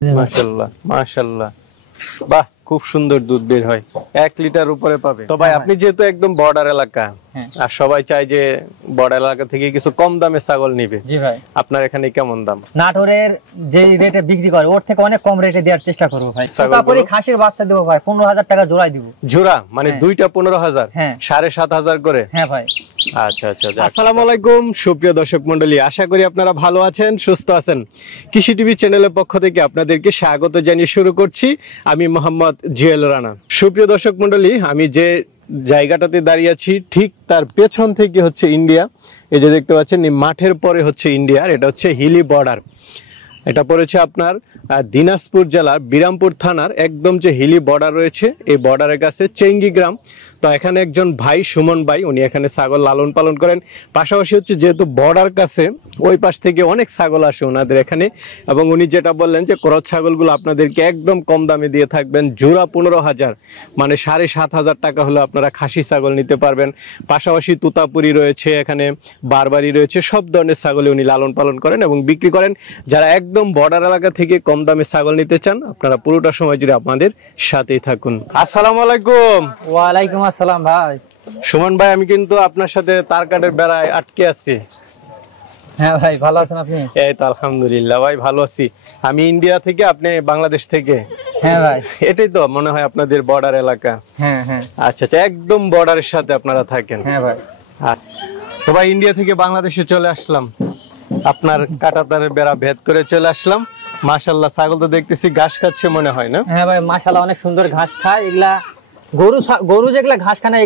মাশাআল্লাহ মাশাআল্লাহ, বাহ, খুব সুন্দর দুধ বের হয়, 1 লিটার উপরে পাবে। তো ভাই আপনি যেহেতু একদম বর্ডার এলাকা আর সবাই চায় যে বর্ডার এলাকা থেকে কিছু কম দামে ছাগল নিবে, জি ভাই, আপনার এখানে কেমন দাম? নাটোরের যে রেটে বিক্রি করে ওর থেকে অনেক কম রেটে দেওয়ার চেষ্টা করব ভাই। তারপরে খাসির বাচ্চা দেব ভাই, 15000 টাকা জোড়াই দিব। জোড়া মানে দুইটা 15000, 7500 করে? হ্যাঁ ভাই। আচ্ছা আচ্ছা, আসসালামু আলাইকুম সুপ্রিয় দর্শক মণ্ডলী, আশা করি আপনারা ভালো আছেন, সুস্থ আছেন। কৃষি টিভি চ্যানেলের পক্ষ থেকে আপনাদেরকে স্বাগত জানিয়ে শুরু করছি আমি মোহাম্মদ জিয়াল রানা। সুপ্রিয় দর্শক মণ্ডলী, আমি যে জায়গাটাতে দাঁড়িয়ে আছি ঠিক তার পেছন থেকে হচ্ছে ইন্ডিয়া। এই যে দেখতে পাচ্ছেন মাঠের পরে হচ্ছে ইন্ডিয়ার, এটা হচ্ছে হিলি বর্ডার। এটা পড়েছে আপনার দিনাজপুর জেলার বিরামপুর থানার একদম যে হিলি বর্ডার রয়েছে এই বর্ডারের কাছে চেঙ্গি গ্রাম। তো এখানে একজন ভাই সুমন ভাই, উনি এখানে ছাগল লালন পালন করেন। পাশাপাশি হচ্ছে যেহেতু বর্ডার কাছে ওই পাশ থেকে অনেক ছাগল আসে ওনাদের এখানে, এবং উনি যেটা বললেন যে ক্রস ছাগলগুলো আপনাদেরকে একদম কম দামে দিয়ে থাকবেন, জোড়া 15000 মানে 7500 টাকা হলে আপনারা খাসি ছাগল নিতে পারবেন। পাশাপাশি তুতাপুরি রয়েছে, এখানে বারবারি রয়েছে, সব ধরনের ছাগলে উনি লালন পালন করেন এবং বিক্রি করেন। যারা একদম বর্ডার এলাকা থেকে কম দামে ছাগল নিতে চান আপনারা পুরোটা সময় জুড়ে আপনাদের সাথেই থাকুন। আসসালামু আলাইকুম। ওয়ালাইকুম আসসালাম ভাই। সুমন ভাই, আমি কিন্তু আপনার সাথে তার কাটের বেড়ায় আটকে আছি। হ্যাঁ ভাই, ভালো আছেন আপনি? এই তো আলহামদুলিল্লাহ ভাই, ভালো আছি। আমি ইন্ডিয়া থেকে, আপনি বাংলাদেশ থেকে? হ্যাঁ ভাই। এটাই তো মনে হয় আপনাদের বর্ডার এলাকা? হ্যাঁ হ্যাঁ। আচ্ছা আচ্ছা, একদম বর্ডারের সাথে আপনারা থাকেন? হ্যাঁ ভাই। তো ভাই ইন্ডিয়া থেকে বাংলাদেশে চলে আসলাম, আপনার কাঁটাতারের বেড়া ভেদ করে চলে আসলাম। মাশাআল্লাহ, ছাগল তো দেখতেছি ঘাস খাচ্ছে মনে হয় না? হ্যাঁ ভাই, মাশাআল্লাহ অনেক সুন্দর ঘাস খায়। এগুলা গরু যেগুলা ঘাস খায় না,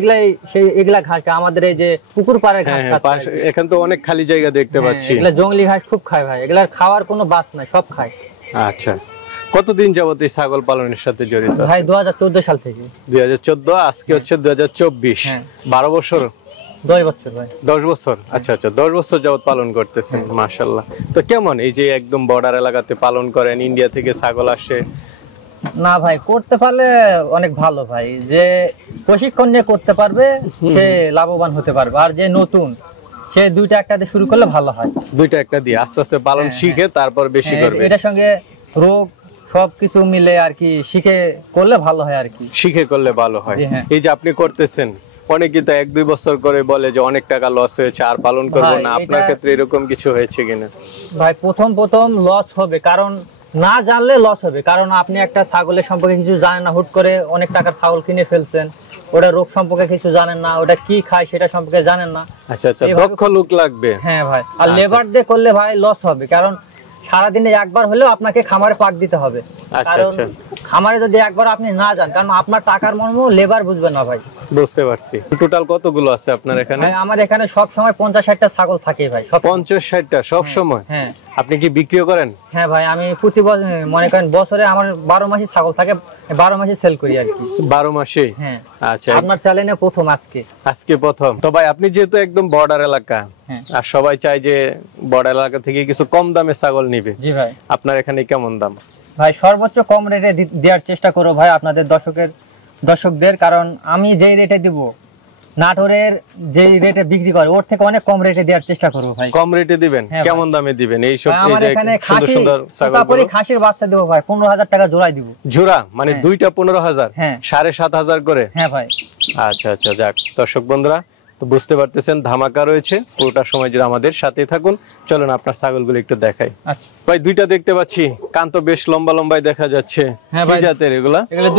এগুলা ঘাস খায় আমাদের এই যে পুকুর পাড়ের ঘাস খায়। এখান তো অনেক খালি জায়গা দেখতে পাচ্ছি। এগুলা জঙ্গলি ঘাস খুব খায় ভাই, এগুলার খাওয়ার কোনো বাস নাই, সব খায়। আচ্ছা, কতদিন যাবত এই ছাগল পালনের সাথে জড়িত? ভাই 2014 সাল থেকে। 2014, আজকে হচ্ছে 2024, 12 বছর? 10 বছর ভাই। 10 বছর, আচ্ছা আচ্ছা, 10 বছর যাবত পালন করতেছেন, মাশাআল্লাহ। তো কেমন এই যে একদম বর্ডার এলাকাতে পালন করেন, ইন্ডিয়া থেকে ছাগল আসে? না ভাই, করতে পারলে অনেক ভালো ভাই, যে প্রশিক্ষণ নিয়ে করতে পারবে সে লাভবান হতে পারবে, আর যে নতুন সে দুইটা একটা দিয়ে শুরু করলে ভালো হয়। দুইটা একটা দিয়ে আস্তে আস্তে পালন শিখে তারপর বেশি করবে। এটার সঙ্গে রোগ সবকিছু মিলে আর কি শিখে করলে ভালো হয় আর কি। শিখে করলে ভালো হয়। এই যে আপনি করতেছেন, অনেকে তো 1-2 বছর করে বলে যে অনেক টাকা লস হয়েছে আর পালন করবো না, আপনার ক্ষেত্রে এরকম কিছু হয়েছে কিনা? ভাই প্রথম লস হবে, কারণ না জানলে লস হবে, কারণ আপনি একটা ছাগলের সম্পর্কে কিছু জানেন না, হুট করে অনেক টাকার ছাগল কিনে ফেলছেন, ওটা রোগ সম্পর্কে কিছু জানেন না, ওটা কি খায় সেটা সম্পর্কে জানেন না। আচ্ছা আচ্ছা, দক্ষ লোক লাগবে। হ্যাঁ ভাই, আর লেবার দিয়ে করলে ভাই লস হবে, কারণ সারাদিনে একবার হলেও আপনাকে খামারে পাক দিতে হবে। কারণ খামারে যদি একবার আপনি না যান, কারণ আপনার টাকার মর্ম লেবার বুঝবে না ভাই। বুঝতে পারছি। টোটাল কতগুলো আছে আপনার এখানে? আমার এখানে সব সময় 50-60টা ছাগল থাকে ভাই। 50-60টা সব সময়? হ্যাঁ। আপনি কি বিক্রিও করেন? হ্যাঁ ভাই, আমি প্রতি বছর মনে করেন বছরে আমার 12 মাসই ছাগল থাকে, 12 মাসই সেল করি আর কি। 12 মাসে? হ্যাঁ। আচ্ছা, আপনার চ্যানেলে প্রথম আজকে প্রথম। তো ভাই আপনি যেহেতু একদম বর্ডার এলাকা আর সবাই চায় যে বর্ডার এলাকা থেকে কিছু কম দামে ছাগল নিবে, জি ভাই, আপনার এখানে কেমন দাম? ভাই সর্বোচ্চ কম রেটে দেওয়ার চেষ্টা করো ভাই আপনাদের দর্শকদের, কারণ আমি যেই রেটে দিব নাটোরের যে রেটে বিক্রি করে ওর থেকে অনেক কম রেটে দেওয়ার চেষ্টা করব ভাই। কম রেটে দিবেন? কেমন দামে দিবেন? এই সব এই যে সুন্দর সুন্দর ছাগল, খাসির বাচ্চা দেব ভাই, 15000 টাকা জোড়াই দিব। জোড়া মানে দুইটা 15000, 7500 করে? হ্যাঁ ভাই। আচ্ছা আচ্ছা, যাক দর্শক বন্ধুরা, তো বুঝতে পারতেছেন ধামাকা রয়েছে, পুরোটা সময় জুড়ে আমাদের সাথে থাকুন। চলুন আপনার ছাগলগুলো একটু দেখাই। ভাই দুইটা দেখতে পাচ্ছি, কান তো বেশ লম্বা লম্বাই দেখা যাচ্ছে, কি জাতের এগুলা? এগুলা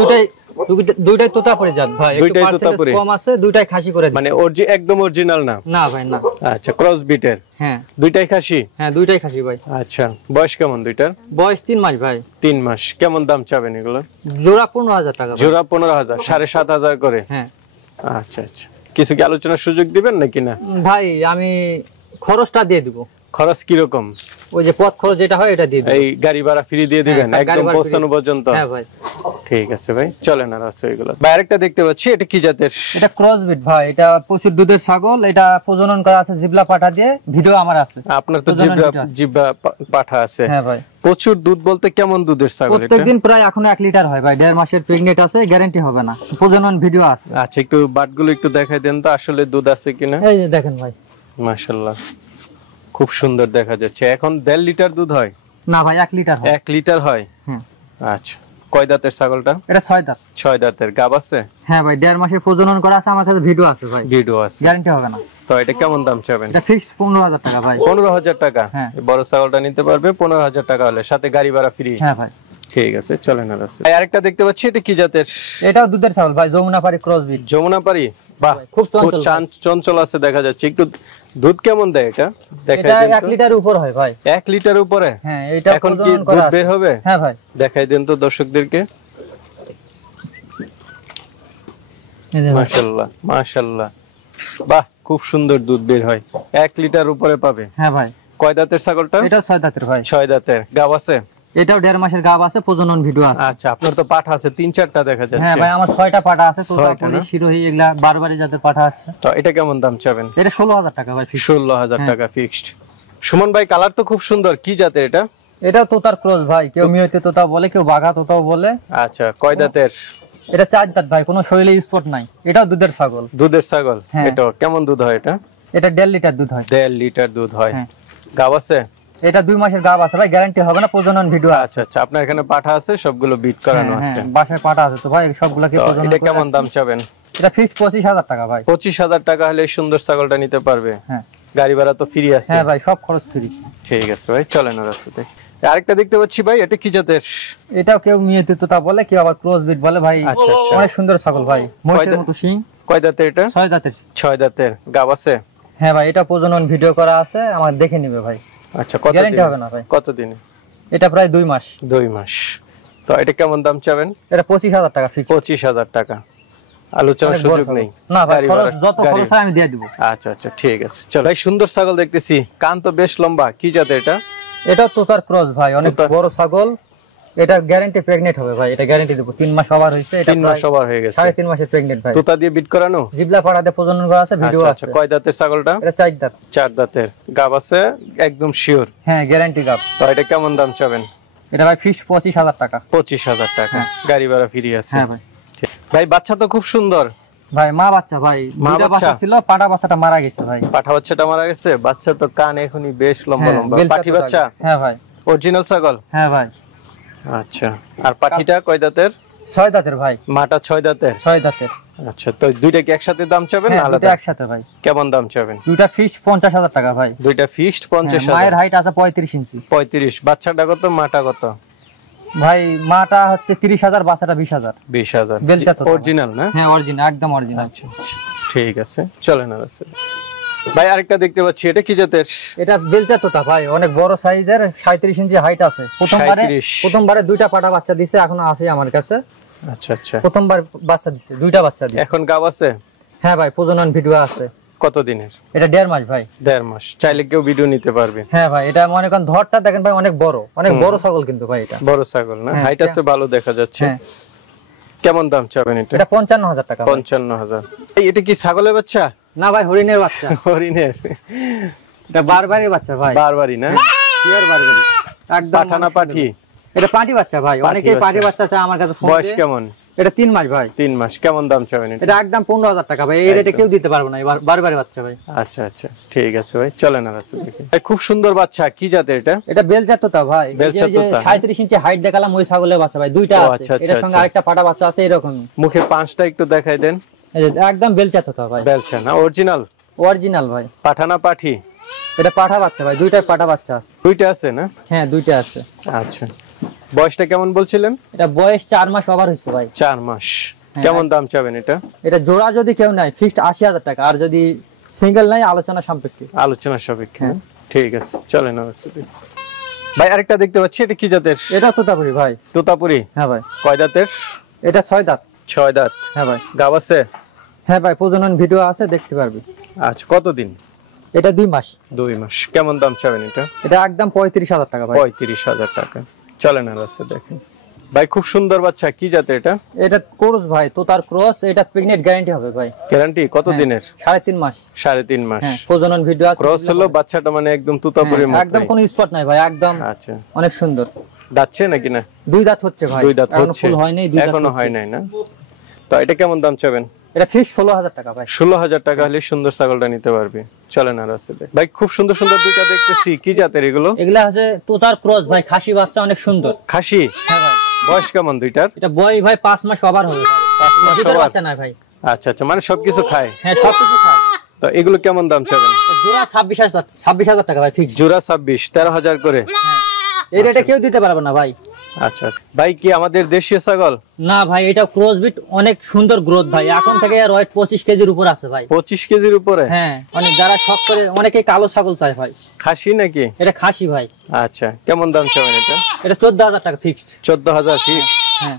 দুইটাই তোতাপুরি জাত ভাই, দুইটাই তোতাপুরি কম আছে, দুইটাই খাসি করে দিই। মানে একদম অরিজিনাল না? না ভাই না। আচ্ছা, ক্রস বিটের? হ্যাঁ। দুইটাই খাসি? হ্যাঁ, দুইটাই খাসি ভাই। আচ্ছা, বয়স কেমন দুইটার? বয়স 3 মাস ভাই। 3 মাস। কেমন দাম চাবেন এগুলো? জোড়া 15000 টাকা। জোড়া 15000, 7500 করে? হ্যাঁ। আচ্ছা আচ্ছা, কিছু কি আলোচনার সুযোগ দিবেন নাকি না? ভাই আমি খরচটা দিয়ে দিব। খরচ কি রকম? ওই যে পথ খরচ যেটা হয় এটা দিয়ে দিব। এই গাড়ি ভাড়া ফ্রি দিয়ে দিবেন একদম পৌঁছানো পর্যন্ত? হ্যাঁ ভাই। ঠিক আছে ভাই, চলেন আর আছে এগুলো। ভাই আরেকটা দেখতে পাচ্ছি, এটা কি জাতের? এটা ক্রস বিট ভাই, এটা প্রচুর দুধের ছাগল, এটা প্রজনন করা আছে জিবলা পাঠা দিয়ে, ভিডিও আমার আছে। আপনার তো জিবলা পাঠা আছে? হ্যাঁ ভাই। প্রচুর দুধ বলতে কেমন দুধের ছাগল এটা? প্রত্যেকদিন প্রায় এখন 1 লিটার হয় ভাই, 1.5 মাসের প্রেগন্যান্ট আছে, গ্যারান্টি হবে না, প্রজনন ভিডিও আছে। আচ্ছা, একটু বাটগুলো একটু দেখাই দেন তো, আসলে দুধ আছে কিনা। এই যে দেখেন ভাই, মাশাআল্লাহ খুব সুন্দর দেখা যাচ্ছে। এখন 1.5 লিটার দুধ হয়? না ভাই, 1 লিটার হয়। 1 লিটার হয়? আচ্ছা, কয় দাঁতের ছাগলটা? এটা 6 দাঁত। 6 দাঁতের। গাব আছে? হ্যাঁ ভাই, 1.5 মাসের প্রজনন করা আছে, আমার কাছে ভিডিও আছে ভাই। ভিডিও আছে, গ্যারান্টি হবে না। তো এটা কেমন দাম চাবেন? এটা ফিক্সড 15,000 টাকা ভাই। 15,000 টাকা? হ্যাঁ। এই বড় ছাগলটা নিতে পারবে 15,000 টাকা হলে, সাথে গাড়ি ভাড়া ফ্রি। হ্যাঁ ভাই। ঠিক আছে, চলেন আর আছে। আরেকটা দেখতে পাচ্ছি, এটা কি জাতের? এটাও দুধের ছাগল ভাই, যমুনাপাড়ি ক্রস ব্রিড। যমুনাপাড়ি? বাহ, খুব চঞ্চল। চঞ্চল আছে দেখা যাচ্ছে। একটু দুধ কেমন দেয় এটা দেখাই এটা দেন 1 লিটার উপর হয় ভাই। 1 লিটার উপরে? হ্যাঁ, এটা এখন কি প্রজনন করা দুধ আছে। বের হবে? হ্যাঁ ভাই। দেখাই দেন তো দর্শকদেরকে। এই যে ভাই। মাশাআল্লাহ মাশাআল্লাহ, বাহ, খুব সুন্দর দুধ বের হয়। 1 লিটার উপরে পাবে। হ্যাঁ ভাই। কয় দাঁতের ছাগলটা? এটা 6 দাঁতের ভাই। 6 দাঁতের। গাব আছে? এটাও 1.5 মাসের গাব আছে, প্রজনন ভিডিও আছে। আচ্ছা, আপনার তো পাঠা আছে 3-4টা দেখা হ্যাঁ যাচ্ছে। ভাই, আমার 6টা পাঠা আছে, 6টা তোতাপুরি, না? শিরোহী, এগুলা বারবারি জাতের পাঠা আছে। তো এটা কেমন দাম চাবেন? এটা 16,000 টাকা ভাই ফিক্সড। 16,000 টাকা ফিক্সড। সুমন ভাই, কালার তো খুব সুন্দর, কি জাতের এটা? এটাও তোতার ক্রস ভাই, কেউ মিয়তে তোতা বলে, কেউ বাঘা তোতাও বলে। আচ্ছা, কয় দাঁতের? এটা 4 দাঁত ভাই, কোনো শরীরে স্পট নাই। এটাও দুধের ছাগল। দুধের ছাগল? হ্যাঁ। এটা কেমন দুধ হয় এটা? এটা 1.5 লিটার দুধ হয়। 1.5 লিটার দুধ হয়। হ্যাঁ। গাব আছে? এটা 2 মাসের গাব আছে ভাই, গ্যারান্টি হবে না, প্রজনন ভিডিও আছে। আচ্ছা আচ্ছা, আপনার এখানে পাঠা আছে, সবগুলো বিট করানো হ্যাঁ, আছে। হ্যাঁ, বাসায় পাঠা আছে তো ভাই, সবগুলাকে তো প্রজনন এটা করে কেমন রাখছি। দাম চাবেন? এটা ফিক্সড 25,000 টাকা ভাই। 25,000 টাকা হলে এই সুন্দর ছাগলটা নিতে পারবে। হ্যাঁ। গাড়ি ভাড়া তো ফ্রি আছে? হ্যাঁ ভাই, সব খরচ ফ্রি। ঠিক আছে ভাই, চলেন ওর রাস্তাতে। আরেকটা দেখতে পাচ্ছি ভাই, এটা কি জাতের? এটাও কেউ মিয়তে তোতা বলে, কেউ আবার ক্রস বিট বলে ভাই। আচ্ছা, আচ্ছা। অনেক সুন্দর ছাগল ভাই, মহিষের মতো শিং। কয় দাঁতের এটা? 6 দাঁতের। 6 দাঁতের। গাব আছে? হ্যাঁ ভাই, এটা প্রজনন ভিডিও করা আছে, আমার দেখে নিবে ভাই। আচ্ছা, কত গ্যারান্টি দিন? হবে না ভাই। কত দিনে? এটা প্রায় 2 মাস। 2 মাস। তো এটা কেমন দাম চাবেন? এটা 25,000 টাকা ফিক্স। 25,000 টাকা। আলোচনার সুযোগ নেই? না ভাই, গাড়ি খরচ ভাড়া- যত গাড়ি- খরচ হয় আমি দিয়ে দিব। আচ্ছা আচ্ছা, ঠিক আছে। চলো ভাই, সুন্দর ছাগল দেখতেছি, কান তো বেশ লম্বা, কি জাতের এটা? এটা তোতার ক্রস ভাই, অনেক তোতার। বড় ছাগল। এটা গ্যারান্টি প্রেগনেন্ট হবে ভাই, এটা গ্যারান্টি দেব। 3 মাস ওভার হইছে, এটা 3 মাস ওভার হয়ে গেছে। 3.5 মাসের প্রেগনেন্ট ভাই। তোতা দিয়ে বিট করানো? জিবলা পাড়াতে প্রজনন করা আছে, ভিডিও আচ্ছা আছে। আচ্ছা, কয় দাঁতের ছাগলটা? এটা 4 দাঁত। 4 দাঁতের। গাব আছে একদম শিওর? হ্যাঁ, গ্যারান্টি গাব। তো এটা কেমন দাম চাবেন? এটা ভাই ফিক্সড 25,000 টাকা। 25,000 টাকা। হ্যাঁ। গাড়ি ভাড়া ফ্রি আছে? হ্যাঁ ভাই। ঠিক। ভাই, বাচ্চা তো খুব সুন্দর। ভাই মা বাচ্চা ভাই, মা দুইটা বাচ্চা? বাচ্চা ছিল, পাটা বাচ্চাটা মারা গেছে ভাই। পাঠা বাচ্চাটা মারা গেছে? বাচ্চা তো কান এখনই বেশ লম্বা হ্যাঁ, লম্বা। বেলচা পাঠি তো বাচ্চা? লাগে। হ্যাঁ ভাই। অরিজিনাল ছাগল? হ্যাঁ ভাই। আচ্ছা, আর পাঠিটা কয় দাঁতের? 6 দাঁতের ভাই। মাটা 6 দাঁতের? 6 দাঁতের। আচ্ছা, তো দুইটা কি একসাথে দাম চাবেন না হ্যাঁ, আলাদা? দুটো একসাথে ভাই। কেমন দাম চাবেন? দুইটা ফিক্সড 50,000 টাকা ভাই। দুইটা ফিক্সড হ্যাঁ, 50,000। মায়ের হাইট আছে 35 ইঞ্চি। 35। বাচ্চাটা কত, মাটা কত? ভাই মাটা হচ্ছে 30,000, বাচ্চাটা 20,000। 20,000। বেলচা তো অরিজিনাল না? হ্যাঁ, অরিজিনাল, একদম অরিজিনাল। আচ্ছা আচ্ছা, ঠিক আছে, চলেন আর আছে। ভাই, আরেকটা দেখতে পাচ্ছি, এটা কি জাতের? এটা বেলচা তোতা ভাই, অনেক বড় সাইজের, 37 ইঞ্চি হাইট আছে। 37। প্রথমবারে দুইটা পাটা বাচ্চা দিছে, এখনো আছে আমার কাছে। আচ্ছা আচ্ছা, প্রথমবার বাচ্চা দিছে, দুইটা বাচ্চা দিছে। এখন গাব আছে? হ্যাঁ ভাই, প্রজনন ভিডিও আছে। কত দিনের? এটা 1.5 মাস ভাই। 1.5 মাস। চাইলে কেউ ভিডিও নিতে পারবে? হ্যাঁ ভাই, এটা মনে করেন ধরটা দেখেন ভাই, অনেক বড়, অনেক বড় ছাগল কিন্তু ভাই এটা। বড় ছাগল না? হ্যাঁ, হাইট আছে ভালো দেখা যাচ্ছে। হ্যাঁ। কেমন দাম চাবেন এটা? এটা 55,000 টাকা ভাই। 55,000। এই, এটা কি ছাগলের বাচ্চা? না ভাই, হরিণের বাচ্চা। হরিণের? এটা বারবারের বাচ্চা ভাই। বারবারই না? পিওর বারবারি। একদম পাঠা না পাঠি? এটা পাটি বাচ্চা ভাই, পাটি অনেকেই পাটি বাচ্চা। বাচ্চা চায় আমার কাছে ফোন বয়স দিয়ে। কেমন? এটা 3 মাস ভাই। 3 মাস। কেমন দাম চাবেন এটা? এটা একদম 15,000 টাকা ভাই, এই রেটে একদম। কেউ দিতে পারবে না, এবার বারবারি বাচ্চা ভাই। আচ্ছা আচ্ছা, ঠিক আছে ভাই, চলেন আর আছে দেখি। ভাই, খুব সুন্দর বাচ্চা, কি জাতের এটা? এটা বেলচা তোতা ভাই। এই যে- বেলচা এই যে তোতা। 37 ইঞ্চি হাইট দেখালাম, ওই ছাগলের বাচ্চা ভাই, দুইটা ও, আছে। আচ্ছা, আচ্ছা, এটার সঙ্গে আচ্ছা। আরেকটা পাটা বাচ্চা আছে এরকমই। মুখের পাঁচটা একটু দেখাই দেন। এই যে একদম বেলচা তোতা ভাই, বেলচা না? অরিজিনাল? অরিজিনাল ভাই। পাঠা না পাঠি? এটা পাঠা বাচ্চা ভাই, দুইটাই পাঠা বাচ্চা আছে। দুইটা আছে না? হ্যাঁ, দুইটা আছে। আচ্ছা, বয়সটা কেমন বলছিলেন? এটা বয়স 4 মাস ওভার হয়েছে ভাই। 4 মাস। হ্যাঁ। কেমন দাম চাবেন এটা? এটা জোড়া যদি কেউ নাই, ফিক্সড 80,000 টাকা, আর যদি সিঙ্গেল নাই, আলোচনা সাপেক্ষে। আলোচনা সাপেক্ষে? হ্যাঁ। ঠিক আছে, চলেন আর আছে দেখি। ভাই, আরেকটা দেখতে পাচ্ছি, এটা কি জাতের? এটা তোতাপুরি ভাই। তোতাপুরি? হ্যাঁ ভাই। কয় দাঁতের? এটা 6 দাঁত। 6 দাঁত। হ্যাঁ ভাই। গাব আছে? হ্যাঁ ভাই, প্রজনন ভিডিও আছে, দেখতে পারবি। আচ্ছা, কতদিন? এটা 2 মাস। 2 মাস। কেমন দাম চাবেন এটা? এটা একদম 35,000 টাকা ভাই। 35,000 টাকা। চলেন আর আছে দেখেন। ভাই, খুব সুন্দর বাচ্চা, কি জাতের এটা? এটা ক্রস ভাই, তোতার ক্রস। এটা প্রেগনেন্ট গ্যারান্টি হবে ভাই। গ্যারান্টি কত দিনের? 3.5 মাস। 3.5 মাস। হ্যাঁ, প্রজনন ভিডিও আছে। ক্রস হলো বাচ্চাটা, মানে একদম তুতাপুরির হ্যাঁ, মতো। একদম কোনো স্পট নাই ভাই, একদম আচ্ছা, অনেক সুন্দর। দাঁতছে নাকি না? 2 দাঁত হচ্ছে ভাই। 2 দাঁত এখনো হচ্ছে? ফুল হয় নাই, 2 দাঁত এখনো হচ্ছে। হয় নাই না? তো এটা কেমন দাম চাবেন? এটা ফিক্স 16,000 টাকা ভাই। 16,000 টাকা হলে সুন্দর ছাগলটা নিতে পারবে। চলেন আর আছে দেখ। ভাই, খুব সুন্দর সুন্দর দুইটা দেখতেছি, কি জাতের এগুলো? এগুলা আছে তোতার ক্রস ভাই, খাসি বাচ্চা, অনেক সুন্দর। খাসি? হ্যাঁ ভাই। বয়স কেমন দুইটার? এটা বয়স ভাই 5 মাস ওভার হবে ভাই। 5 মাস দুধের ওভার? বাচ্চা না ভাই। আচ্ছা আচ্ছা, মানে সবকিছু খায়। হ্যাঁ সবকিছু খায়। তো এগুলো কেমন দাম চাবেন? জোড়া 26,000 টাকা ভাই ফিক্স। জোড়া 26, 13,000 করে। এই রেটে কেউ দিতে পারবে না ভাই। আচ্ছা ভাই, কি আমাদের দেশীয় ছাগল? না ভাই, এটা ক্রস বিট, অনেক সুন্দর গ্রোথ ভাই। এখন থেকে এর ওয়েট 25 কেজির উপর আছে ভাই। 25 কেজির উপরে? হ্যাঁ, অনেক যারা শখ করে অনেকে কালো ছাগল চায় ভাই। খাসি নাকি? এটা খাসি ভাই। আচ্ছা, কেমন দাম চাবেন এটা? এটা 14,000 টাকা ফিক্সড। 14,000 ফিক্স? হ্যাঁ।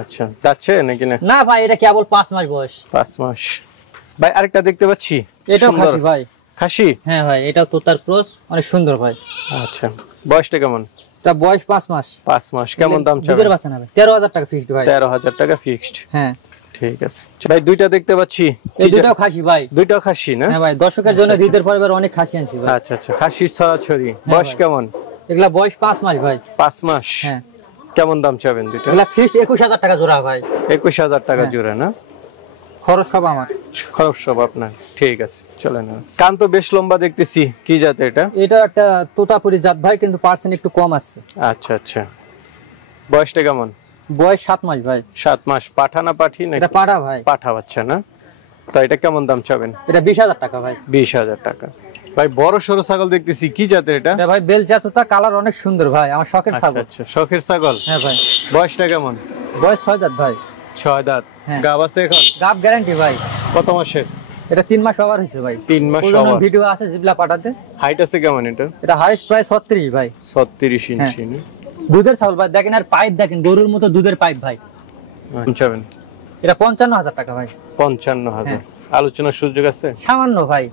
আচ্ছা, যাচ্ছে নাকি না? না ভাই, এটা কেবল 5 মাস বয়স। 5 মাস। ভাই আরেকটা দেখতে পাচ্ছি, এটাও সুন্দর। খাসি ভাই। খাসি? হ্যাঁ ভাই, এটাও তোতার ক্রস, অনেক সুন্দর ভাই। আচ্ছা, বয়সটা কেমন? এটা বয়স 5 মাস। 5 মাস। কেমন দাম চাবেন? দুধের বাচ্চা না ভাই। 13,000 টাকা ফিক্সড ভাই। 13,000 টাকা ফিক্সড? হ্যাঁ। ঠিক আছে ভাই, দুইটা দেখতে পাচ্ছি। এই দুটোও খাসি ভাই। দুইটাও খাসি না? হ্যাঁ ভাই, দর্শকের জন্য ঈদের পরে এবার অনেক খাসি আনছি ভাই। আচ্ছা আচ্ছা, খাসির ছড়াছড়ি। বয়স ভাই। কেমন? এগুলা বয়স 5 মাস ভাই। 5 মাস? হ্যাঁ। কেমন দাম চাবেন দুইটা? এগুলা ফিক্সড 21,000 টাকা জোড়া ভাই। 21,000 টাকা হ্যাঁ। জোড়া না? খরচ সব আমার। খরচ সব আপনার? ঠিক আছে, চলে না। কান তো বেশ লম্বা দেখতেছি, কি জাত এটা? এটা একটা তোতাপুরি জাত ভাই, কিন্তু পার্সেন্ট একটু কম আছে। আচ্ছা আচ্ছা, বয়সটা কেমন? বয়স 7 মাস ভাই। 7 মাস। পাঠা না পাঠি নাকি? এটা পাঠা ভাই। পাঠা বাচ্চা না? তো এটা কেমন দাম চাবেন? এটা 20,000 টাকা ভাই। 20,000 টাকা। ভাই বড় সরো ছাগল দেখতেছি, কি জাতের এটা? এটা ভাই বেল জাতটা, কালার অনেক সুন্দর ভাই, আমার শখের আচ্ছা ছাগল। আচ্ছা, শখের ছাগল। হ্যাঁ ভাই। বয়সটা কেমন? বয়স 6 দাঁত ভাই। 6 দাঁত। হ্যাঁ। গাব আছে এখন? গাব গ্যারান্টি ভাই। কত মাসের? এটা 3 মাস ওভার হয়েছে ভাই। 3 মাস পুরনো ওভার। ভিডিও আছে জিবলা পাঠাতে। হাইট আছে কেমন এটা? এটা হাইস্ট প্রায় 36 ভাই। 36 ইঞ্চি না? দুধের ছাগল ভাই, দেখেন আর পাইপ দেখেন, গরুর মতো দুধের পাইপ ভাই। চাবেন? এটা 55,000 টাকা ভাই। 55,000। হ্যাঁ। আলোচনার সুযোগ আছে? সামান্য ভাই।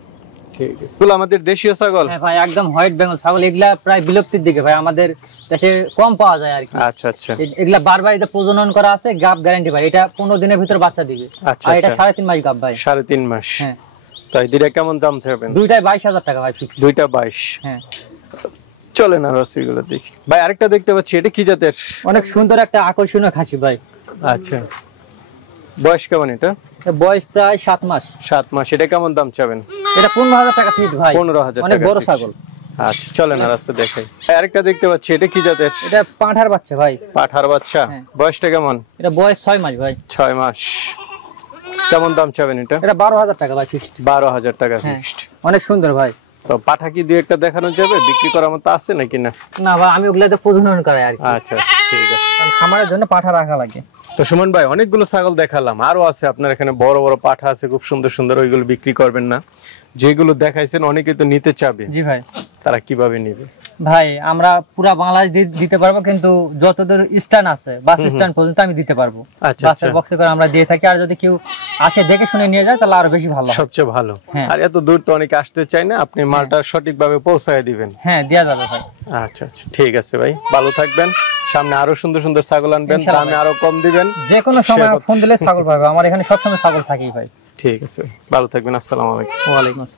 ঠিক আছে। এগুলো আমাদের দেশীয় ছাগল? হ্যাঁ ভাই, একদম হোয়াইট বেঙ্গল ছাগল। এগুলা প্রায় বিলুপ্তির দিকে ভাই, আমাদের দেশে কম পাওয়া যায় আর কি। আচ্ছা আচ্ছা। এগুলা বারবারিতে প্রজনন করা আছে, গাব গ্যারান্টি ভাই। এটা 15 দিনের ভিতর বাচ্চা দিবে। আচ্ছা আর এটা আচ্ছা। 3.5 মাস গাব ভাই। 3.5 মাস? হ্যাঁ। তাই দুইটা কেমন দাম চাবেন? দুইটাই 22,000 টাকা ভাই ফিক্স। দুইটা 22? হ্যাঁ। চলে না রসিগুলো দেখি। ভাই আরেকটা দেখতে পাচ্ছি, এটা কি জাতের? অনেক সুন্দর একটা আকর্ষণীয় খাসি ভাই। আচ্ছা, বয়স কেমন এটা? এর বয়স প্রায় 7 মাস। 7 মাস। এটা কেমন দাম চাবেন? এটা 15,000 টাকা ফিট ভাই। 15,000 অনেক টাকা বড় fix। ছাগল। আচ্ছা, চলে না রাস্তা দেখাই। আরেকটা দেখতে পাচ্ছি, এটা কি জাতের? এটা পাঁঠার বাচ্চা ভাই। পাঠার বাচ্চা? হ্যাঁ। বয়সটা কেমন? এটা বয়স 6 মাস ভাই। 6 মাস। কেমন দাম চাবেন এটা? এটা 12,000 টাকা ভাই ফিক্সড। 12,000 টাকা হ্যাঁ। ফিক্সড। অনেক সুন্দর ভাই। তো পাঠা কি দিয়ে একটা দেখানো যাবে? বিক্রি করার মতো আছে নাকি না? না ভাই, আমি ওগুলাতে প্রজনন করাই আর কি। আচ্ছা ঠিক আছে। কারণ খামারের জন্য পাঠা রাখা লাগে। তো সুমন ভাই, অনেকগুলো ছাগল দেখালাম, আরো আছে আপনার এখানে বড় বড় পাঠা আছে খুব সুন্দর সুন্দর, ওইগুলো বিক্রি করবেন না? যেগুলো দেখাইছেন অনেকে তো নিতে চাবে, জি ভাই। তারা কিভাবে নিবে? ভাই আমরা পুরা বাংলাদেশ দিতে পারবো, কিন্তু যতদূর স্ট্যান্ড আছে বাস স্ট্যান্ড পর্যন্ত আমি দিতে পারবো। আচ্ছা, বাসের আচ্ছা। বক্সে করে আমরা দিয়ে থাকি, আর যদি কেউ আসে দেখে শুনে নিয়ে যায় তাহলে আরো বেশি ভালো হয়। সবচেয়ে ভালো। হ্যাঁ। আর এত দূর তো অনেকে আসতে চায় না, আপনি মালটা সঠিকভাবে পৌঁছায় দিবেন। হ্যাঁ, দেয়া যাবে ভাই। আচ্ছা আচ্ছা, ঠিক আছে ভাই, ভালো থাকবেন। সামনে আরো সুন্দর সুন্দর ছাগল আনবেন, ইনশাআল্লাহ দামে আরো কম দিবেন। যে কোনো সময় সে কথা- ফোন দিলে ছাগল পাবে, আমার এখানে সবসময় ছাগল থাকেই ভাই। ঠিক আছে, ভালো থাকবেন। আসসালামু আলাইকুম। ওয়ালাইকুম আসসালাম।